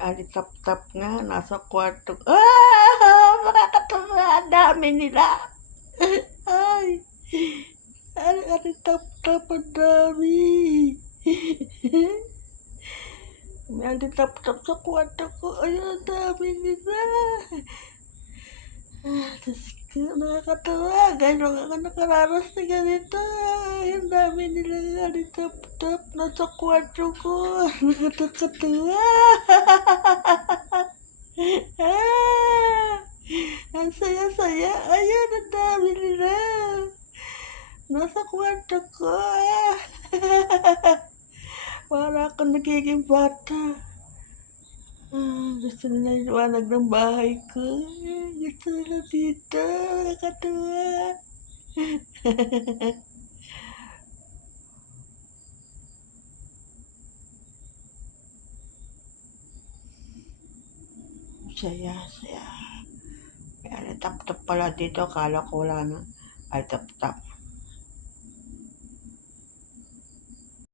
alitap-tap nga, nasa kwarto. Makakatawa, ang dami nila. Ay, alitap-tap, ang dami. May alitap-tap sa kwarto ko. Ay, ang dami nila. Diyos ko, nakakatawa. Gano'n ako nakaranas na ganito. Ay, ang dami nilang alitap-tap nasa kwarto ko. Nakakatawa. Ang saya-saya. Ayan, ang dami nila. Nasa kwarto ko. Para akong nagiging bata. Gusto nila iliwanag ng bahay ko. Gusto nila dito. Nakakatuwa. Saya. May alitap-tap pala dito. Akala ko wala na. Alitap-tap.